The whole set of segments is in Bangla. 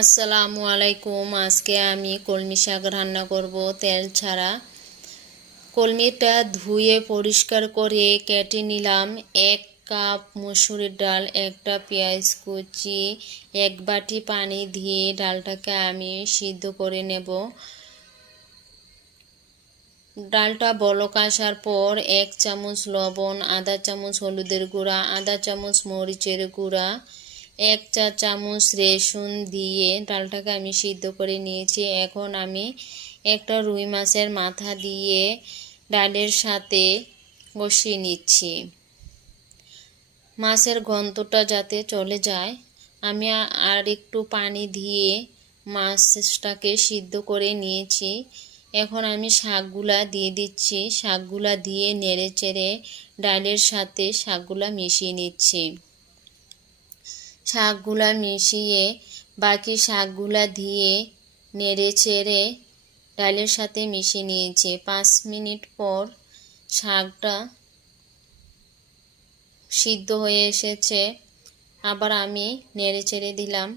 আসসালামু আলাইকুম। আজকে আমি কলমি শাক রান্না করব তেল ছাড়া। কলমিটা ধুয়ে পরিষ্কার করে কেটে নিলাম। 1 কাপ মসুরের ডাল, একটা পেঁয়াজ কুচি, 1 বাটি পানি দিয়ে ডালটাকে আমি সিদ্ধ করে নেব। ডালটা বলক আসার পর 1 চামচ লবণ, আধা চামচ হলুদের গুঁড়া, আধা চামচ মরিচের গুঁড়া, 1 চা চামচ রসুন দিয়ে ডালটাকে আমি সিদ্ধ করে নিয়েছি। এখন আমি একটা রুই মাছের মাথা দিয়ে ডালের সাথে কষিয়ে নিচ্ছি। মাছের গন্ধটা যাতে চলে যায়, আমি আর একটু পানি দিয়ে মাছটাকে সিদ্ধ করে নিয়েছি। এখন আমি শাকগুলা দিয়ে দিচ্ছি। শাকগুলা দিয়ে নেড়ে চেড়ে ডালের সাথে শাকগুলা মিশিয়ে নিচ্ছি। শাকগুলা মিশিয়ে বাকি শাকগুলা দিয়ে নেড়ে চেড়ে ডালের সাথে মিশিয়ে নিয়েছি। 5 মিনিট পর শাকটা সিদ্ধ হয়ে এসেছে। আবার আমি নেড়ে চেড়ে দিলাম।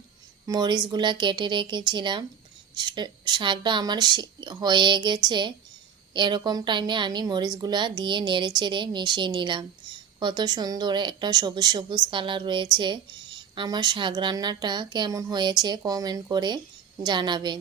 মরিচগুলা কেটে রেখেছিলাম। শাকটা আমার হয়ে গেছে। এরকম টাইমে আমি মরিচগুলা দিয়ে নেড়ে চেড়ে মিশিয়ে নিলাম। কত সুন্দর একটা সবুজ সবুজ কালার রয়েছে। আমার শাক রান্নাটা কেমন হয়েছে কমেন্ট করে জানাবেন।